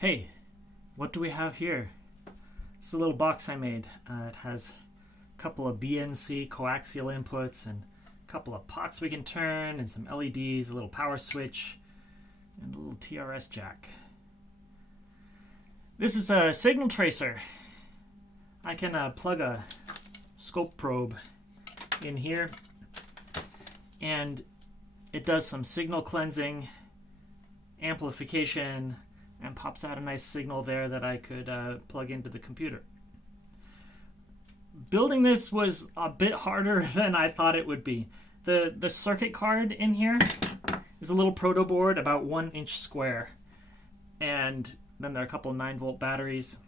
Hey, what do we have here? This is a little box I made. It has a couple of BNC coaxial inputs and a couple of pots we can turn and some LEDs, a little power switch, and a little TRS jack. This is a signal tracer. I can plug a scope probe in here and it does some signal cleansing, amplification, and pops out a nice signal there that I could plug into the computer. Building this was a bit harder than I thought it would be. The circuit card in here is a little proto board about 1 inch square, and then there are a couple 9-volt batteries,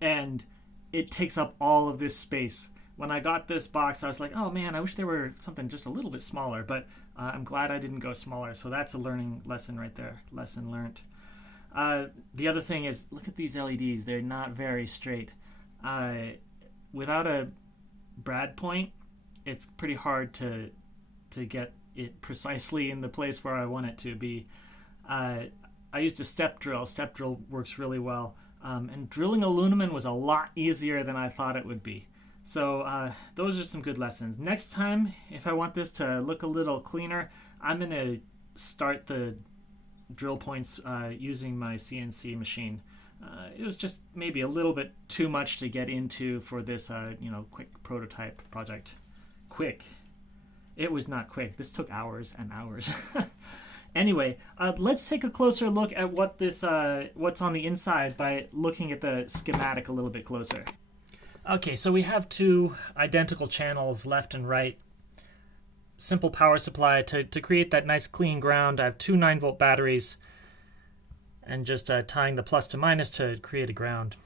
and it takes up all of this space. When I got this box, I was like, oh man, I wish there were something just a little bit smaller, but I'm glad I didn't go smaller. So that's a learning lesson right there. Lesson learned. The other thing is, look at these LEDs. They're not very straight. Without a brad point, it's pretty hard to get it precisely in the place where I want it to be. I used a step drill. Step drill works really well. And drilling aluminum was a lot easier than I thought it would be. So those are some good lessons. Next time, if I want this to look a little cleaner, I'm going to start the drill points using my CNC machine. It was just maybe a little bit too much to get into for this quick prototype project. Quick. It was not quick. This took hours and hours. Anyway, let's take a closer look at what's on the inside by looking at the schematic a little bit closer. Okay, so we have two identical channels, left and right. Simple power supply to create that nice clean ground. I have two 9-volt batteries and just tying the plus to minus to create a ground.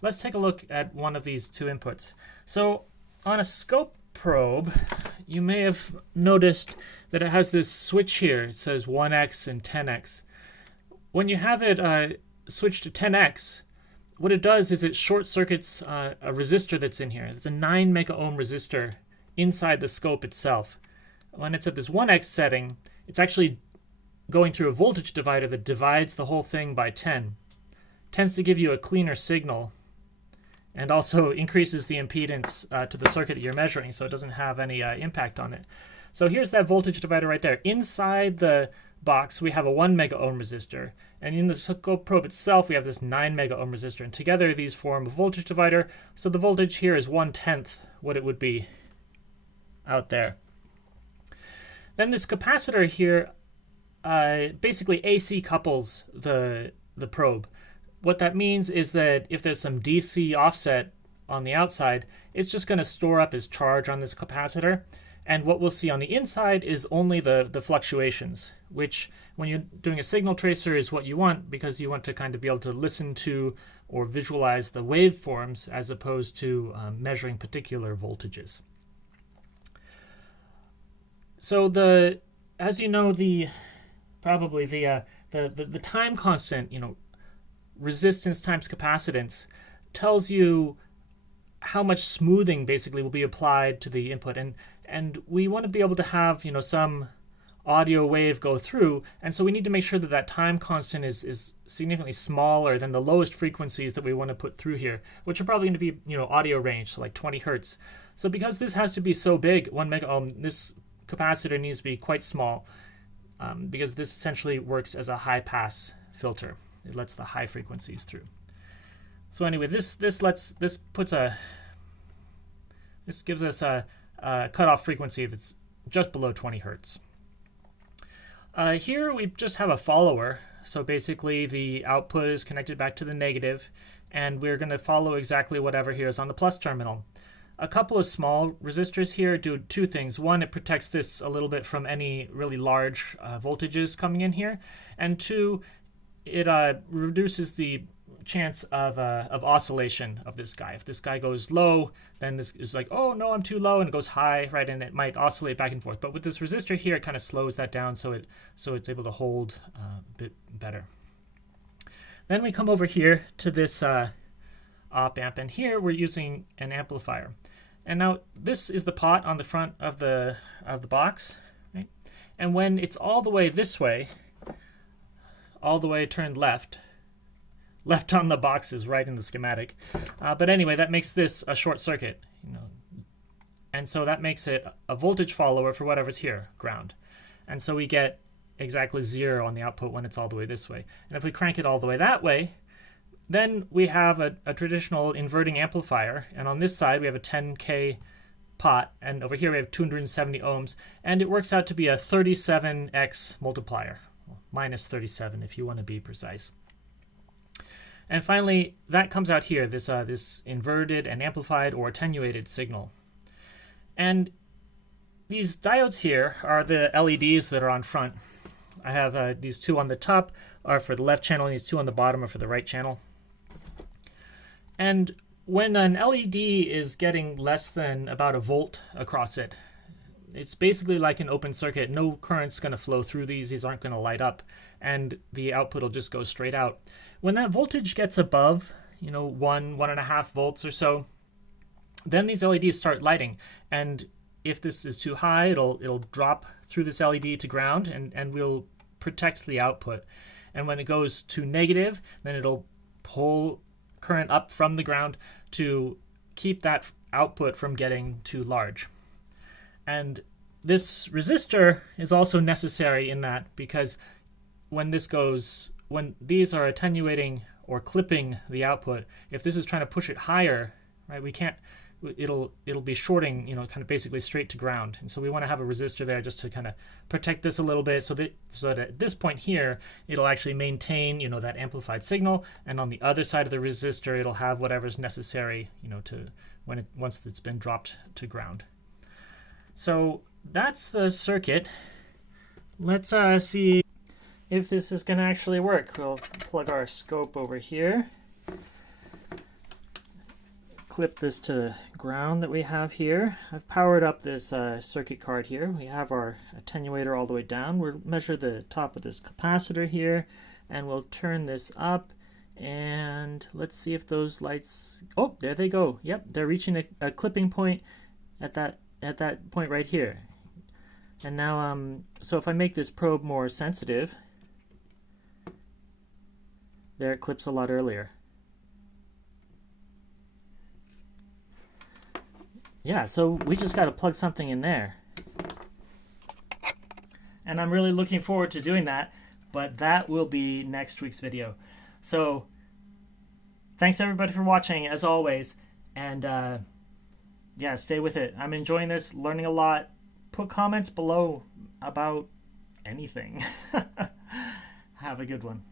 Let's take a look at one of these two inputs. So on a scope probe, you may have noticed that it has this switch here. It says 1x and 10x. When you have it switched to 10x, what it does is it short circuits a resistor that's in here. It's a 9 mega ohm resistor inside the scope itself. When it's at this 1x setting, it's actually going through a voltage divider that divides the whole thing by 10. Tends to give you a cleaner signal and also increases the impedance to the circuit that you're measuring, so it doesn't have any impact on it. So here's that voltage divider right there. Inside the box, we have a 1 mega ohm resistor, and in the scope probe itself, we have this 9 mega ohm resistor, and together these form a voltage divider. So the voltage here is 1/10 what it would be out there. Then this capacitor here basically AC couples the probe. What that means is that if there's some DC offset on the outside, it's just going to store up as charge on this capacitor. And what we'll see on the inside is only the fluctuations, which when you're doing a signal tracer is what you want, because you want to kind of be able to listen to or visualize the waveforms as opposed to measuring particular voltages. So as you know, the time constant, resistance times capacitance, tells you how much smoothing basically will be applied to the input, and we want to be able to have some audio wave go through, and so we need to make sure that time constant is significantly smaller than the lowest frequencies that we want to put through here, which are probably going to be audio range, so like 20 hertz. So because this has to be so big, 1 mega ohm, this capacitor needs to be quite small, because this essentially works as a high pass filter. It lets the high frequencies through. So anyway, this gives us a cutoff frequency that's just below 20 hertz. Here we just have a follower. So basically the output is connected back to the negative, and we're going to follow exactly whatever here is on the plus terminal. A couple of small resistors here do two things. One, it protects this a little bit from any really large voltages coming in here, and two, it reduces the chance of oscillation of this guy. If this guy goes low, then this is like, oh no, I'm too low, and it goes high, right, and it might oscillate back and forth. But with this resistor here, it kind of slows that down, so it's able to hold a bit better. Then we come over here to this op amp, and here we're using an amplifier. And now this is the pot on the front of the box, right? And when it's all the way this way, all the way turned left, left on the boxes right in the schematic. But anyway, that makes this a short circuit, and so that makes it a voltage follower for whatever's here, ground. And so we get exactly 0 on the output when it's all the way this way. And if we crank it all the way that way, then we have a traditional inverting amplifier, and on this side we have a 10K pot, and over here we have 270 ohms, and it works out to be a 37x multiplier, minus 37 if you want to be precise. And finally, that comes out here, this inverted and amplified or attenuated signal. And these diodes here are the LEDs that are on front. I have these two on the top are for the left channel, and these two on the bottom are for the right channel. And when an LED is getting less than about a volt across it, it's basically like an open circuit. No current's going to flow through these. These aren't going to light up, and the output will just go straight out. When that voltage gets above, 1.5 volts or so, then these LEDs start lighting. And if this is too high, it'll drop through this LED to ground, and will protect the output. And when it goes to negative, then it'll pull current up from the ground to keep that output from getting too large. And this resistor is also necessary in that, because when these are attenuating or clipping the output, if this is trying to push it higher, right, it'll be shorting, kind of basically straight to ground. And so we want to have a resistor there just to kind of protect this a little bit, so that at this point here, it'll actually maintain, that amplified signal, and on the other side of the resistor, it'll have whatever's necessary, once it's been dropped to ground. So that's the circuit. Let's see if this is going to actually work. We'll plug our scope over here. Clip this to ground that we have here. I've powered up this circuit card here. We have our attenuator all the way down. We'll measure the top of this capacitor here, and we'll turn this up, and let's see if those lights, oh, there they go. Yep, they're reaching a clipping point at that point right here. And now, so if I make this probe more sensitive, there it clips a lot earlier. Yeah, so we just got to plug something in there. And I'm really looking forward to doing that, but that will be next week's video. So thanks everybody for watching, as always, and yeah, stay with it. I'm enjoying this, learning a lot. Put comments below about anything. Have a good one.